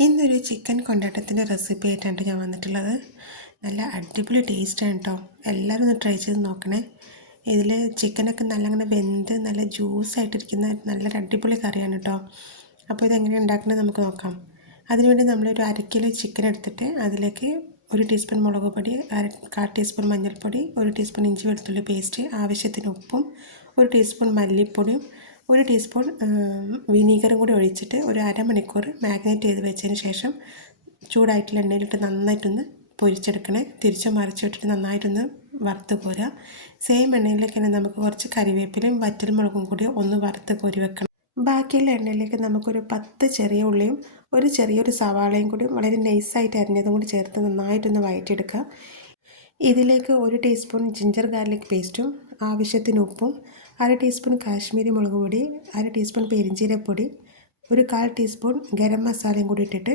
ഇന്നൊരു chicken കൊണ്ടാട്ടത്തിൻ്റെ recipe ആയിട്ടാണ് ഞാൻ വന്നിട്ടുള്ളത്. നല്ല അടിപൊളി ടേസ്റ്റാണ് കേട്ടോ. എല്ലാവരും ഒന്ന് ട്രൈ ചെയ്ത് നോക്കണേ. ഇതിൽ ചിക്കനൊക്കെ അങ്ങനെ വെന്ത് നല്ല ജ്യൂസായിട്ടിരിക്കുന്ന നല്ലൊരു അടിപൊളി കറിയാണ് കേട്ടോ. അപ്പോൾ ഇതെങ്ങനെയാണ് ഉണ്ടാക്കുന്നത് നമുക്ക് നോക്കാം. അതിനുവേണ്ടി നമ്മളൊരു 1/2 കിലോ ചിക്കൻ എടുത്തിട്ട് അതിലേക്ക് 1 ടീസ്പൂൺ മുളക് പൊടി, 1/4 ടീസ്പൂൺ മഞ്ഞൾപ്പൊടി, 1 ടീസ്പൂൺ ഇഞ്ചി വെളുത്തുള്ളി പേസ്റ്റ്, ആവശ്യത്തിന് ഉപ്പും, 1 ടീസ്പൂൺ മല്ലിപ്പൊടിയും, 1 ടീസ്പൂൺ വിനീഗറും കൂടി ഒഴിച്ചിട്ട് ഒരു അരമണിക്കൂർ മാഗ്നേറ്റ് ചെയ്ത് വെച്ചതിന് ശേഷം ചൂടായിട്ടുള്ള എണ്ണയിലിട്ട് നന്നായിട്ടൊന്ന് പൊരിച്ചെടുക്കണേ. തിരിച്ചും മറിച്ചിട്ടിട്ട് നന്നായിട്ടൊന്ന് വറുത്ത് പോരുക. സെയിം എണ്ണയിലേക്ക് തന്നെ നമുക്ക് കുറച്ച് കറിവേപ്പിലയും വറ്റൽമുളകും കൂടി ഒന്ന് വറുത്ത് കോരി വെക്കണം. ബാക്കിയുള്ള എണ്ണയിലേക്ക് നമുക്കൊരു 10 ചെറിയ ഉള്ളിയും ചെറിയൊരു സവാളയും കൂടി വളരെ നൈസായിട്ട് അരിഞ്ഞതും കൂടി ചേർത്ത് നന്നായിട്ടൊന്ന് വഴറ്റിയെടുക്കുക. ഇതിലേക്ക് 1 ടീസ്പൂൺ ജിഞ്ചർ ഗാർലിക് പേസ്റ്റും, ആവശ്യത്തിന് ഉപ്പും, 1/2 ടീസ്പൂൺ കാശ്മീരി മുളക് പൊടി, 1/2 ടീസ്പൂൺ പെരിഞ്ചീരപ്പൊടി, 1/4 ടീസ്പൂൺ ഗരം മസാലയും കൂടി ഇട്ടിട്ട്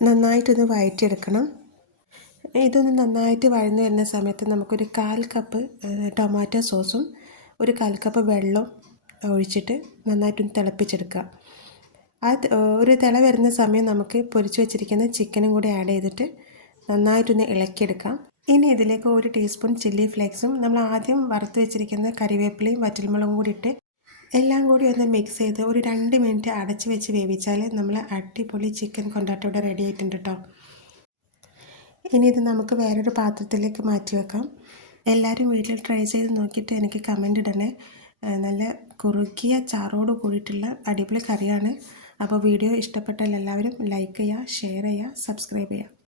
നന്നായിട്ടൊന്ന് വഴറ്റിയെടുക്കണം. ഇതൊന്ന് നന്നായിട്ട് വഴന്നു വരുന്ന സമയത്ത് നമുക്കൊരു 1/4 കപ്പ് ടൊമാറ്റോ സോസും 1/4 കപ്പ് വെള്ളം ഒഴിച്ചിട്ട് നന്നായിട്ടൊന്ന് തിളപ്പിച്ചെടുക്കുക. ഒരു തിള വരുന്ന സമയം നമുക്ക് പൊരിച്ച് വെച്ചിരിക്കുന്ന ചിക്കനും കൂടി ആഡ് ചെയ്തിട്ട് നന്നായിട്ടൊന്ന് ഇളക്കിയെടുക്കാം. ഇനി ഇതിലേക്ക് 1 ടീസ്പൂൺ ചില്ലി ഫ്ലേക്സും നമ്മൾ ആദ്യം വറുത്ത് വെച്ചിരിക്കുന്ന കറിവേപ്പിലയും വറ്റൽമുളകും കൂടി ഇട്ട് എല്ലാം കൂടി ഒന്ന് മിക്സ് ചെയ്ത് ഒരു 2 മിനിറ്റ് അടച്ച് വെച്ച് വേവിച്ചാൽ നമ്മൾ അടിപൊളി ചിക്കൻ കൊണ്ടാട്ടം ഇവിടെ റെഡി ആയിട്ടുണ്ട് കേട്ടോ. ഇനി ഇത് നമുക്ക് വേറൊരു പാത്രത്തിലേക്ക് മാറ്റി വെക്കാം. എല്ലാവരും വീട്ടിൽ ട്രൈ ചെയ്ത് നോക്കിയിട്ട് എനിക്ക് കമൻ്റ് ഇടണേ. നല്ല കുറുകിയ ചാറോട് കൂടിയിട്ടുള്ള അടിപൊളി കറിയാണ്. അപ്പോൾ വീഡിയോ ഇഷ്ടപ്പെട്ടാൽ എല്ലാവരും ലൈക്ക് ചെയ്യുക, ഷെയർ ചെയ്യുക, സബ്സ്ക്രൈബ് ചെയ്യുക.